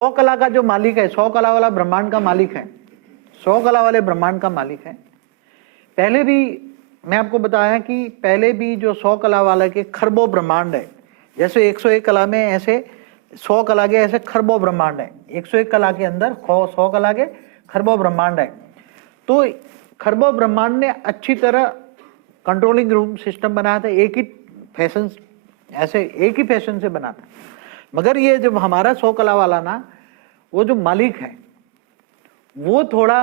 100 कला का जो मालिक है, 100 कला वाला ब्रह्मांड का मालिक है, 100 कला वाले ब्रह्मांड का मालिक है। पहले भी मैं आपको बताया कि पहले भी जो 100 कला वाले के खरबों ब्रह्मांड है, जैसे 101 कला में ऐसे 100 कला के ऐसे खरबों ब्रह्मांड है, 101 कला के अंदर 100 कला के खरबों ब्रह्मांड है। तो खरबों ब्रह्मांड ने अच्छी तरह कंट्रोलिंग रूम सिस्टम बनाया था, एक ही फैशन, ऐसे एक ही फैशन से बना था। मगर ये जब हमारा 100 कला वाला ना, वो जो मालिक है वो थोड़ा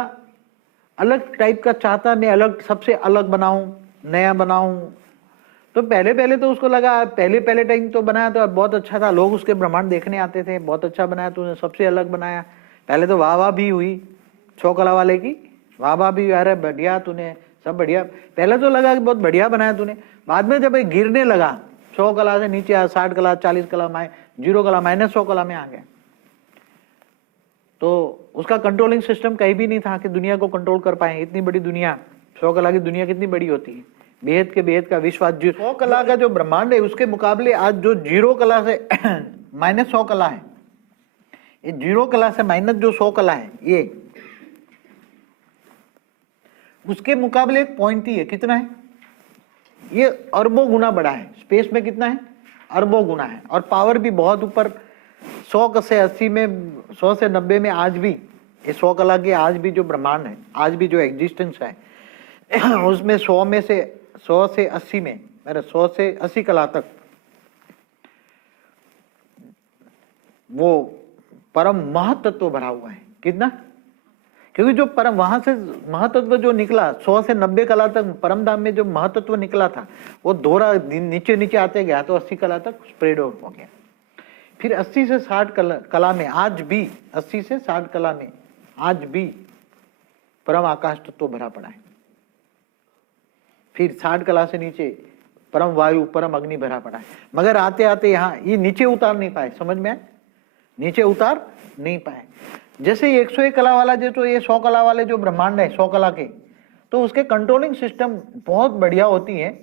अलग टाइप का चाहता, मैं अलग, सबसे अलग बनाऊं, नया बनाऊं। तो पहले तो उसको लगा, पहले टाइम तो बनाया तो बहुत अच्छा था, लोग उसके ब्रह्मांड देखने आते थे, बहुत अच्छा बनाया तूने, सबसे अलग बनाया। पहले तो वाह वाह भी हुई 100 कला वाले की, वाह वाह भी, अरे बढ़िया तूने, सब बढ़िया। पहले तो लगा कि बहुत बढ़िया बनाया तूने। बाद में जब गिरने लगा 100 कला से नीचे आया, 60 कला, 40 कला, 0 कला, -100 कला में आ गया, तो उसका कंट्रोलिंग सिस्टम कहीं भी नहीं था कि दुनिया को कंट्रोल कर पाए। इतनी बड़ी दुनिया, 100 कला की दुनिया कितनी बड़ी होती है, बेहद के बेहद का विश्व। 100 कला का जो ब्रह्मांड है उसके मुकाबले आज जो 0 कला से -100 कला है, ये 0 कला से माइनस जो 100 कला है, ये उसके मुकाबले एक पॉइंट ही है। कितना है? ये अरबों गुना बड़ा है। स्पेस में कितना है? अरबों गुना है। और पावर भी बहुत ऊपर, 100 से 80 में, 100 से 90 में आज भी ये 100 कला के आज भी जो ब्रह्मांड है, आज भी जो एग्जिस्टेंस है उसमें 100 में से 100 से 80 में, मेरे 100 से 80 कला तक वो परम महतत्व भरा हुआ है। कितना? क्योंकि जो परम वहां से महतत्व जो निकला 100 से 90 कला तक परम धाम में जो महतत्व निकला था, वो दोहरा नीचे नीचे आते गया तो 80 कला तक स्प्रेड आउट हो गया। फिर 80 से 60 कला में आज भी, 80 से 60 कला में आज भी परम आकाश तत्व भरा पड़ा है। फिर 60 कला से नीचे परम वायु, परम अग्नि भरा पड़ा है। मगर आते आते यहाँ ये नीचे उतार नहीं पाए। समझ में आए? नीचे उतार नहीं पाए। जैसे 101 कला वाला जो ये 100 कला वाले जो ब्रह्मांड है 100 कला के, तो उसके कंट्रोलिंग सिस्टम बहुत बढ़िया होती है।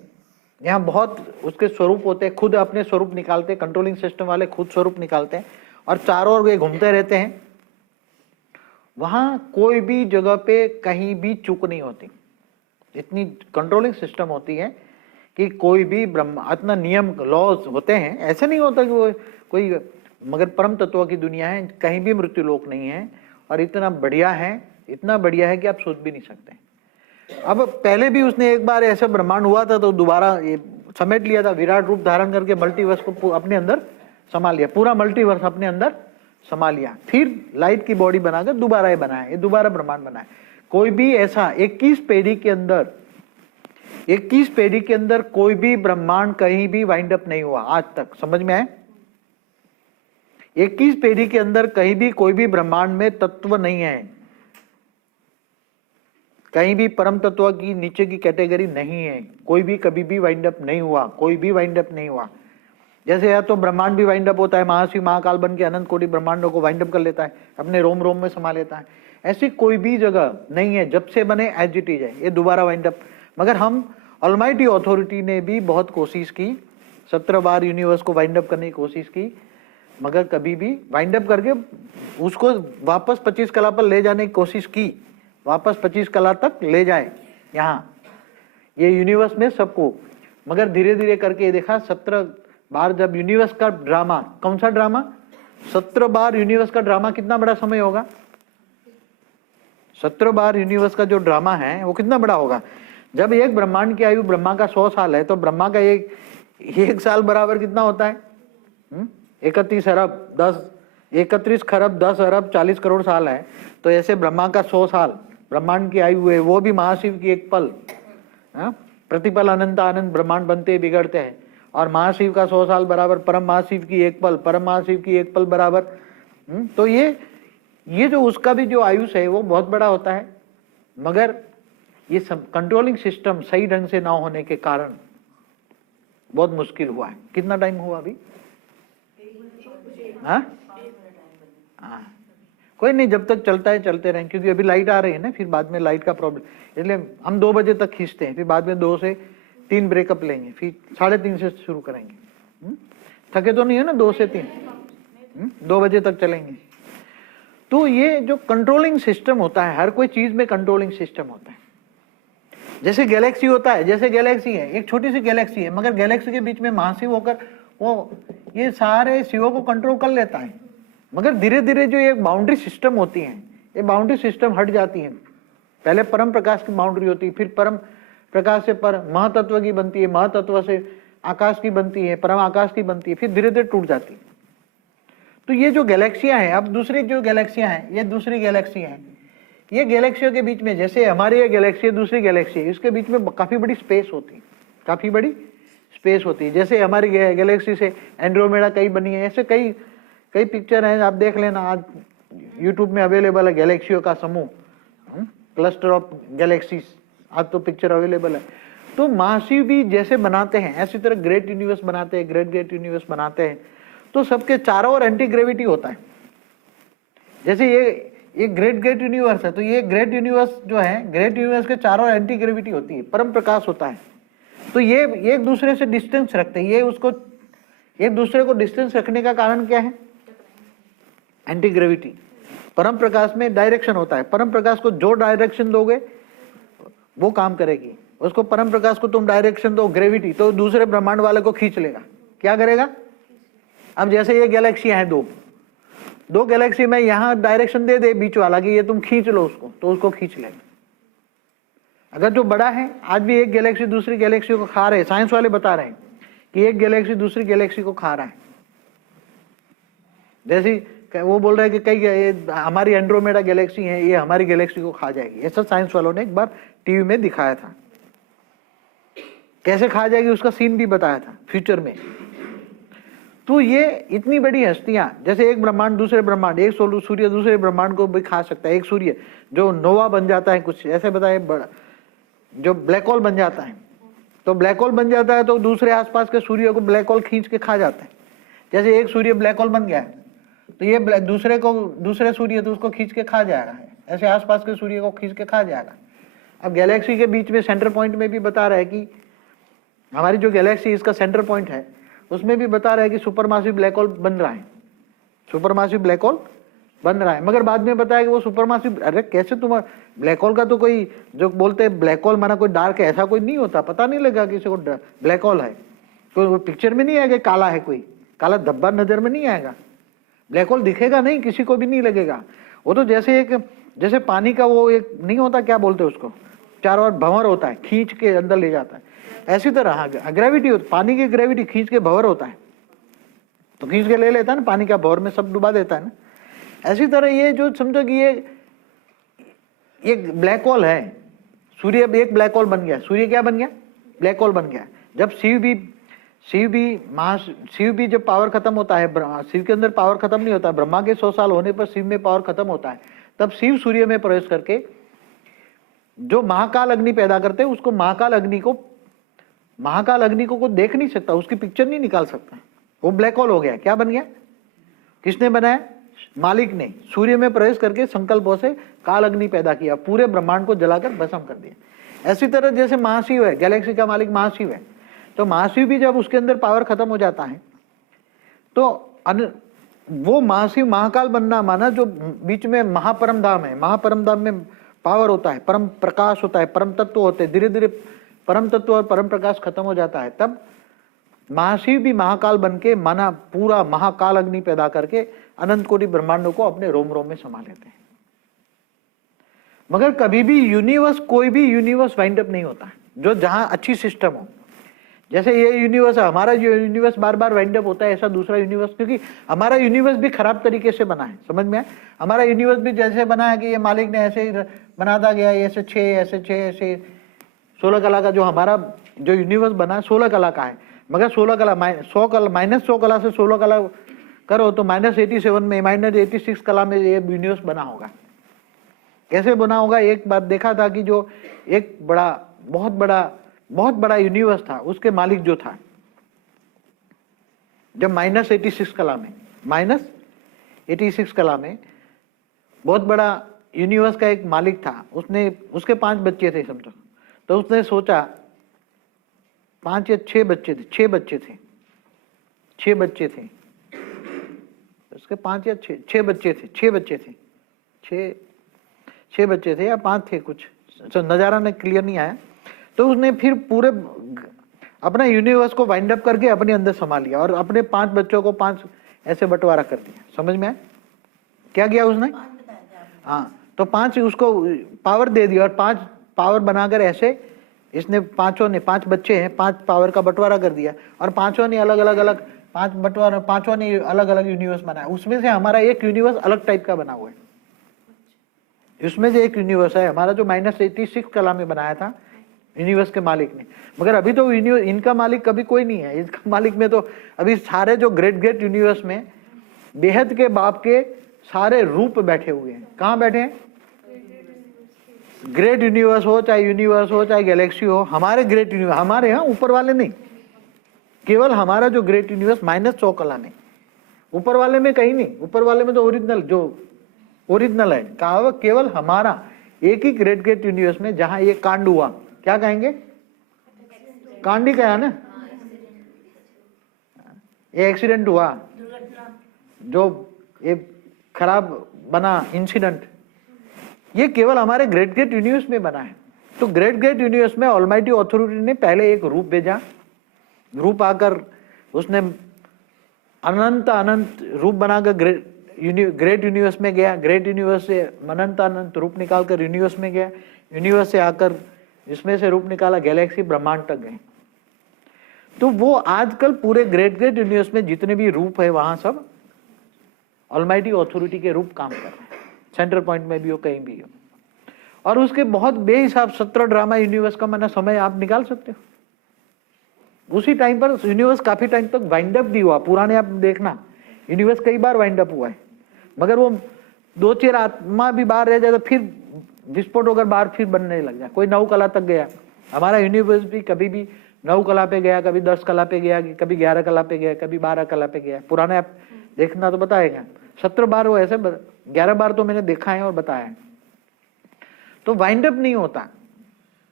यहाँ बहुत उसके स्वरूप होते हैं, खुद अपने स्वरूप निकालते हैं, कंट्रोलिंग सिस्टम वाले खुद स्वरूप निकालते हैं और चारों ओर ये घूमते रहते हैं। वहां कोई भी जगह पे कहीं भी चूक नहीं होती। इतनी कंट्रोलिंग सिस्टम होती है कि कोई भी इतना नियम, लॉज होते हैं। ऐसे नहीं होता कि वो कोई, मगर परम तत्व की दुनिया है, कहीं भी मृत्यु लोक नहीं है। और इतना बढ़िया है, इतना बढ़िया है कि आप सोच भी नहीं सकते। अब पहले भी उसने एक बार ऐसा ब्रह्मांड हुआ था तो दोबारा ये समेट लिया था, विराट रूप धारण करके मल्टीवर्स को अपने अंदर समा लिया, पूरा मल्टीवर्स अपने अंदर समा लिया। फिर लाइट की बॉडी बनाकर दोबारा ये बनाया, ये दोबारा ब्रह्मांड बनाया। कोई भी ऐसा 21 पीढ़ी के अंदर, 21 पीढ़ी के अंदर कोई भी ब्रह्मांड कहीं भी वाइंड अप नहीं हुआ आज तक। समझ में आए? 21 पीढ़ी के अंदर कहीं भी कोई भी ब्रह्मांड में तत्व नहीं है, कहीं भी परम तत्व की नीचे की कैटेगरी नहीं है। कोई भी कभी भी वाइंड अप नहीं हुआ, कोई भी वाइंड अप नहीं हुआ। जैसे या तो ब्रह्मांड भी वाइंड अप होता है, महाशिव महाकाल बन के अनंत कोटि ब्रह्मांडों को वाइंड अप कर लेता है, अपने रोम रोम में समा लेता है। ऐसी कोई भी जगह नहीं है, जब से बने एज इट इज है, ये दोबारा वाइंड अप। मगर हम ऑलमाइटी अथॉरिटी ने भी बहुत कोशिश की, 17 बार यूनिवर्स को वाइंड अप करने की कोशिश की, मगर कभी भी वाइंड अप करके उसको वापस 25 कला पर ले जाने की कोशिश की, वापस 25 कला तक ले जाए यहाँ ये यूनिवर्स में सबको। मगर धीरे धीरे करके देखा 17 बार जब यूनिवर्स का ड्रामा, कौन सा ड्रामा? 17 बार यूनिवर्स का ड्रामा कितना बड़ा समय होगा? 17 बार यूनिवर्स का जो ड्रामा है वो कितना बड़ा होगा? जब एक ब्रह्मांड की आयु ब्रह्मा का 100 साल है तो ब्रह्मा का एक साल बराबर कितना होता है? 31 खरब 10 अरब 40 करोड़ साल है। तो ऐसे ब्रह्मा का 100 साल ब्रह्मांड की आयु है, वो भी महाशिव की एक पल। प्रतिपल अनंत आनंद ब्रह्मांड बनते बिगड़ते हैं। और महाशिव का 100 साल बराबर परम महाशिव की एक पल, परम महाशिव की एक पल बराबर। तो ये जो उसका भी जो आयुष है वो बहुत बड़ा होता है। मगर ये सब कंट्रोलिंग सिस्टम सही ढंग से ना होने के कारण बहुत मुश्किल हुआ है। कितना टाइम हुआ अभी? हाँ, कोई नहीं, जब तक चलता है चलते रहें, क्योंकि अभी लाइट आ रही है ना, फिर बाद में लाइट का प्रॉब्लम, इसलिए हम 2 बजे तक खींचते हैं, फिर बाद में 2 से 3 ब्रेकअप लेंगे, फिर 3:30 से शुरू करेंगे। थके तो नहीं है ना? 2 से 3, 2 बजे तक चलेंगे। तो ये जो कंट्रोलिंग सिस्टम होता है, हर कोई चीज में कंट्रोलिंग सिस्टम होता है। जैसे गैलेक्सी होता है, जैसे गैलेक्सी है, एक छोटी सी गैलेक्सी है, मगर गैलेक्सी के बीच में महाशिव होकर वो ये सारे शिवों को कंट्रोल कर लेता है। मगर धीरे धीरे जो ये बाउंड्री सिस्टम होती है, ये बाउंड्री सिस्टम हट जाती है। पहले परम प्रकाश की बाउंड्री होती है, फिर परम प्रकाश से पर महातत्व की बनती है, महातत्व से आकाश की बनती है, परम आकाश की बनती है, फिर धीरे धीरे टूट जाती है। तो ये जो गैलेक्सियां हैं, अब दूसरी जो गैलेक्सियां हैं, ये दूसरी गैलेक्सी हैं। ये गैलेक्सियों के बीच में, जैसे हमारी ये गैलेक्सी है, दूसरी गैलेक्सी है, इसके बीच में काफी बड़ी स्पेस होती है, काफी बड़ी स्पेस होती है। जैसे हमारी गैलेक्सी से एंड्रोमेडा कई बनी है, ऐसे कई कई पिक्चर हैं, आप देख लेना, आज यूट्यूब में अवेलेबल है, गैलेक्सियों का समूह, क्लस्टर ऑफ गैलेक्सीज, आज तो पिक्चर अवेलेबल है। तो महाशिव भी जैसे बनाते हैं, ऐसी तरह ग्रेट यूनिवर्स बनाते हैं, ग्रेट यूनिवर्स बनाते हैं। तो सबके चारों ओर एंटी ग्रेविटी होता है। जैसे ये ग्रेट यूनिवर्स है, तो ये ग्रेट यूनिवर्स जो है, ग्रेट यूनिवर्स के चारों ओर एंटी ग्रेविटी होती है, परम प्रकाश होता है। तो ये एक दूसरे से डिस्टेंस रखते हैं, ये उसको एक दूसरे को डिस्टेंस रखने का कारण क्या है? Anti gravity. परम प्रकाश में डायरेक्शन होता है, परम प्रकाश को जो डायरेक्शन दोगे वो काम करेगी। उसको परम प्रकाश को तुम डायरेक्शन दो ग्रेविटी, तो दूसरे ब्रह्मांड वाले को खींच लेगा। क्या करेगा? अब जैसे ये गैलेक्सी है, दो गैलेक्सी में यहाँ डायरेक्शन दे दे बीच वाला कि ये तुम खींच लो उसको, तो उसको खींच लेगा। अगर जो बड़ा है, आज भी एक गैलेक्सी दूसरी गैलेक्सी को खा रहे हैं, साइंस वाले बता रहे हैं कि एक गैलेक्सी दूसरी गैलेक्सी को खा रहा है। जैसे वो बोल रहे हैं कि कई हमारी एंड्रोमेडा गैलेक्सी है, ये हमारी गैलेक्सी को खा जाएगी। ऐसा साइंस वालों ने एक बार टीवी में दिखाया था। कैसे खा जाएगी उसका सीन भी बताया था फ्यूचर में। तो ये इतनी बड़ी हस्तियां, जैसे एक ब्रह्मांड दूसरे ब्रह्मांड, एक सूर्य दूसरे ब्रह्मांड को भी खा सकता है। एक सूर्य जो नोवा बन जाता है, कुछ ऐसे बताए, जो ब्लैक होल बन जाता है, तो ब्लैक होल बन जाता है तो दूसरे आसपास के सूर्य को ब्लैक होल खींच के खा जाता है। जैसे एक सूर्य ब्लैक होल बन गया है, तो ये दूसरे सूर्य तो उसको खींच के खा जाएगा, ऐसे आसपास के सूर्य को खींच के खा जाएगा। अब गैलेक्सी के बीच में सेंटर पॉइंट में भी बता रहा है कि हमारी जो गैलेक्सी इसका सेंटर पॉइंट है, उसमें भी बता रहा है कि सुपरमासिव ब्लैक होल बन रहा है, सुपरमासिव ब्लैक होल बन रहा है। मगर बाद में बताया कि वो सुपरमासिव, अरे कैसे तुम्हारा ब्लैक होल का तो कोई जो बोलते हैं ब्लैक होल माना कोई डार्क है, ऐसा कोई नहीं होता, पता नहीं लगा किसी को ब्लैक होल है। तो वो पिक्चर में नहीं आएगा काला है, कोई काला धब्बा नजर में नहीं आएगा, ब्लैक होल दिखेगा नहीं, किसी को भी नहीं लगेगा। वो तो जैसे पानी का वो एक नहीं होता, क्या बोलते हैं उसको, चारों ओर भंवर होता है, खींच के अंदर ले जाता है। ऐसी तरह ग्रेविटी होती, पानी की ग्रेविटी खींच के भंवर होता है, तो खींच के ले लेता है ना, पानी का भंवर में सब डुबा देता है ना। ऐसी तरह ये जो समझो कि ये ब्लैक होल है, सूर्य एक ब्लैक होल बन गया, सूर्य क्या बन गया? ब्लैक होल बन गया। जब शिव भी जब पावर खत्म होता है, शिव के अंदर पावर खत्म नहीं होता, ब्रह्मा के 100 साल होने पर शिव में पावर खत्म होता है, तब शिव सूर्य में प्रवेश करके जो महाकाल अग्नि पैदा करते हैं, उसको महाकाल अग्नि को देख नहीं सकता, उसकी पिक्चर नहीं निकाल सकता, वो ब्लैक होल हो गया। क्या बन गया? किसने बनाया? मालिक ने सूर्य में प्रवेश करके संकल्पों से काल अग्नि पैदा किया, पूरे ब्रह्मांड को जलाकर भस्म कर दिया। ऐसी तरह जैसे महाशिव है, गैलेक्सी का मालिक महाशिव है, तो महाशिव भी जब उसके अंदर पावर खत्म हो जाता है, तो वो महाशिव महाकाल बनना माना, जो बीच में महापरम धाम है, महापरम धाम में पावर होता है, परम प्रकाश होता है, परम तत्व होते हैं। धीरे धीरे परम तत्व और परम प्रकाश खत्म हो जाता है, तब महाशिव भी महाकाल बन के माना पूरा महाकाल अग्नि पैदा करके अनंत कोटि ब्रह्मांडों को अपने रोम रोम में समा लेते हैं। मगर कभी भी यूनिवर्स, कोई भी यूनिवर्स वाइंड अप नहीं होता जो जहां अच्छी सिस्टम हो। जैसे ये यूनिवर्स है, हमारा जो यूनिवर्स बार बार वाइंड अप होता है, ऐसा दूसरा यूनिवर्स, क्योंकि हमारा यूनिवर्स भी खराब तरीके से बना है, समझ में आए? हमारा यूनिवर्स भी जैसे बना है कि ये मालिक ने ऐसे ही बनाता गया, ऐसे 16 कला का जो हमारा जो यूनिवर्स बना है 16 कला का है। मगर 16 कला -100 कला से 16 कला करो तो -87 में, -86 कला में ये यूनिवर्स बना होगा। कैसे बना होगा? एक बार देखा था कि जो एक बहुत बड़ा यूनिवर्स था, उसके मालिक जो था, जब -86 कला में बहुत बड़ा यूनिवर्स का एक मालिक था, उसके 5 बच्चे थे समझो। तो उसने सोचा 5 या 6 बच्चे थे, 6 बच्चे थे उसके 5 या 6 बच्चे थे। छह बच्चे थे या 5 थे कुछ, नज़ारा ने क्लियर नहीं आया। तो उसने फिर पूरे अपना यूनिवर्स को वाइंड अप करके अपने अंदर संभाल लिया और अपने 5 बच्चों को 5 ऐसे बंटवारा कर दिया। समझ में आया क्या किया उसने? हाँ, तो 5 उसको पावर दे दिया और 5 पावर बनाकर ऐसे इसने पांचों ने 5 बच्चे हैं, 5 पावर का बंटवारा कर दिया और पांचों ने अलग अलग 5 बंटवारा, पांचों ने अलग अलग यूनिवर्स बनाया। उसमें से हमारा एक यूनिवर्स अलग टाइप का बना हुआ है। इसमें से एक यूनिवर्स है हमारा जो -86 कला में बनाया था यूनिवर्स के मालिक ने, मगर अभी तो इनका मालिक कभी कोई नहीं है। इसका मालिक में तो अभी सारे जो ग्रेट यूनिवर्स में बेहद के बाप के सारे रूप बैठे हुए हैं। कहाँ बैठे हैं? ग्रेट यूनिवर्स हो, चाहे गैलेक्सी हो, हमारे ग्रेट यूनिवर्स हमारे यहाँ, ऊपर वाले नहीं। केवल हमारा जो ग्रेट यूनिवर्स -100 कला में, ऊपर वाले में कहीं नहीं। ऊपर वाले में तो ओरिजिनल है। कहा केवल हमारा एक ही ग्रेट यूनिवर्स में जहां ये कांड हुआ, क्या कहेंगे? कांड ही कहा ना, ये एक्सीडेंट हुआ, जो ये खराब बना इंसिडेंट, ये केवल हमारे ग्रेट यूनिवर्स में बना है। तो ग्रेट यूनिवर्स में ऑलमाइटी अथॉरिटी ने पहले एक रूप भेजा, रूप आकर उसने अनंत रूप बनाकर ग्रेट यूनिवर्स में गया। ग्रेट यूनिवर्स से अनंत रूप निकालकर यूनिवर्स में गया। यूनिवर्स से आकर इसमें से रूप निकाला, गैलेक्सी ब्रह्मांड तक गए। तो वो आजकल पूरे ग्रेट यूनिवर्स में जितने भी रूप है वहां सब ऑलमाइटी अथॉरिटी के रूप काम कर रहे हैं। सेंटर पॉइंट में भी हो, कहीं भी हो। और उसके बहुत बेहिसाब 17 ड्रामा यूनिवर्स का मैंने समय आप निकाल सकते हो। उसी टाइम पर यूनिवर्स काफी टाइम तक वाइंड अप भी हुआ। पुराने आप देखना, यूनिवर्स कई बार वाइंड अप हुआ है, मगर वो 2-4 आत्मा भी बाहर रह जाए तो फिर विस्फोट होकर बाहर फिर बनने लग जाए। कोई 9 कला तक गया। हमारा यूनिवर्स भी कभी भी 9 कला पे गया, कभी 10 कला पे गया, कभी 11 कला पे गया, कभी 12 कला पे गया। पुराने आप देखना तो बताएगा। 17 बार वो ऐसे, 11 बार तो मैंने देखा है और बताया है। तो वाइंड अप नहीं होता।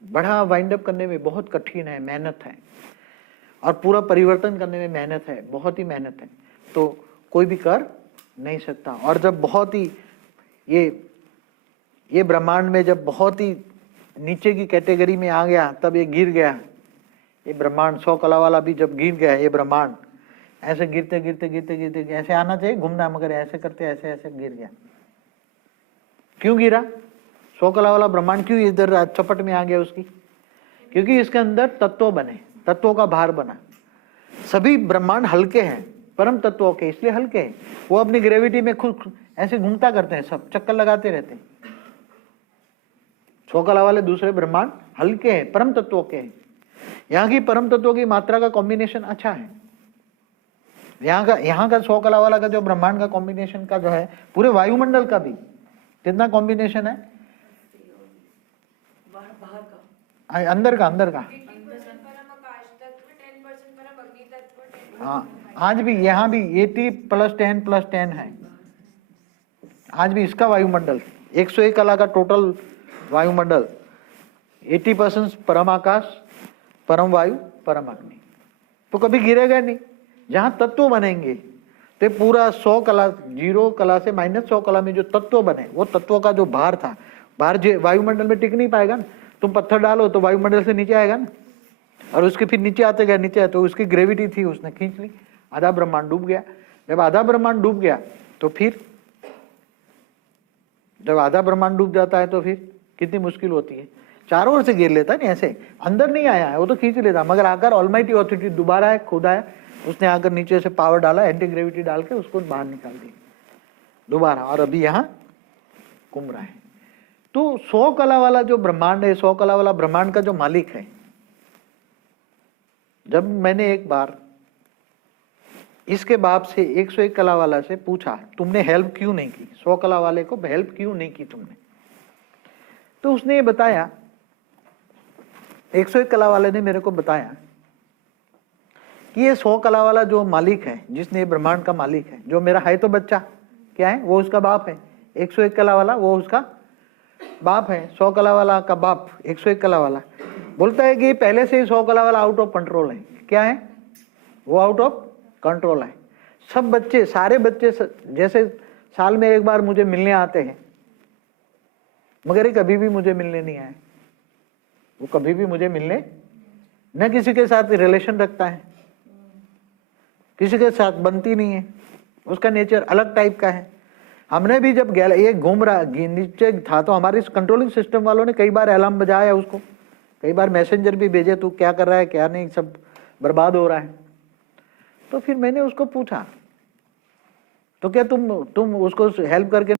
बड़ा वाइंड अप करने में बहुत कठिन है, मेहनत है, और पूरा परिवर्तन करने में मेहनत है, बहुत ही मेहनत है। तो कोई भी कर नहीं सकता। और जब बहुत ही ये ब्रह्मांड में जब बहुत ही नीचे की कैटेगरी में आ गया, तब ये गिर गया। ये ब्रह्मांड 100 कला वाला भी जब गिर गया, ये ब्रह्मांड ऐसे गिरते ऐसे आना चाहिए घूमना, मगर ऐसे करते ऐसे गिर गया। क्यों गिरा? 100 कला वाला ब्रह्मांड क्यों इधर चपट में आ गया उसकी? क्योंकि इसके अंदर तत्व बने, तत्वों का भार बना। सभी ब्रह्मांड हल्के हैं, परम तत्वों के, इसलिए हल्के हैं। वो अपनी ग्रेविटी में खुद ऐसे घूमता करते हैं, सब चक्कर लगाते रहते हैं। 100 कला वाले दूसरे ब्रह्मांड हल्के हैं, परम तत्वों के हैं। यहाँ की परम तत्वों की मात्रा का कॉम्बिनेशन अच्छा है। यहाँ का 100 कला वाला का जो ब्रह्मांड का कॉम्बिनेशन का जो है, पूरे वायुमंडल का भी कितना कॉम्बिनेशन है? अंदर का हाँ, आज भी यहाँ भी 80 + 10 + 10 है। आज भी इसका वायुमंडल 101 कला का टोटल वायुमंडल 80% परम आकाश, परम वायु, परम अग्नि। तो कभी गिरेगा नहीं। जहाँ तत्व बनेंगे तो पूरा 100 कला, 0 कला से -100 कला में जो तत्व बने, वो तत्वों का जो भार था, भार वायुमंडल में टिक नहीं पाएगा ना। तुम पत्थर डालो तो वायुमंडल से नीचे आएगा ना, और उसके फिर नीचे आते गए, नीचे तो उसकी ग्रेविटी थी, उसने खींच ली, आधा ब्रह्मांड डूब गया। जब आधा ब्रह्मांड डूब गया तो फिर जब आधा ब्रह्मांड डूब जाता है तो फिर कितनी मुश्किल होती है। चारों ओर से घेर लेता है ना, ऐसे अंदर नहीं आया है वो तो खींच लेता, मगर आकर ऑलमाइटी अथॉरिटी दोबारा खुद आया, उसने आकर नीचे से पावर डाला, एंटी ग्रेविटी डाल के उसको बाहर निकाल दिया दोबारा, और अभी यहाँ घूम रहा है। तो 100 कला वाला जो ब्रह्मांड है, 100 कला वाला ब्रह्मांड का जो मालिक है, जब मैंने एक बार इसके बाप से 101 कला वाला से पूछा, तुमने हेल्प क्यों नहीं की, 100 कला वाले को हेल्प क्यों नहीं की तुमने, तो उसने ये बताया, 101 कला वाले ने मेरे को बताया कि ये 100 कला वाला जो मालिक है, जिसने ब्रह्मांड का मालिक है, जो मेरा है तो बच्चा, क्या है वो उसका बाप है। 101 कला वाला वो उसका बाप है। 100 कला वाला का बाप 101 कला वाला बोलता है कि पहले से ही 100 कला वाला आउट ऑफ कंट्रोल है। क्या है वो? आउट ऑफ कंट्रोल है। सब बच्चे, सारे बच्चे जैसे साल में एक बार मुझे मिलने आते हैं, मगर ये कभी भी मुझे मिलने नहीं आया, वो कभी भी मुझे मिलने, न किसी के साथ रिलेशन रखता है, किसी के साथ बनती नहीं है, उसका नेचर अलग टाइप का है। हमने भी जब ये घूम रहा नीचे था तो हमारे कंट्रोलिंग सिस्टम वालों ने कई बार अलार्म बजाया उसको, कई बार मैसेंजर भी भेजे, तू क्या कर रहा है क्या नहीं, सब बर्बाद हो रहा है। तो फिर मैंने उसको पूछा, तो क्या तुम उसको हेल्प करके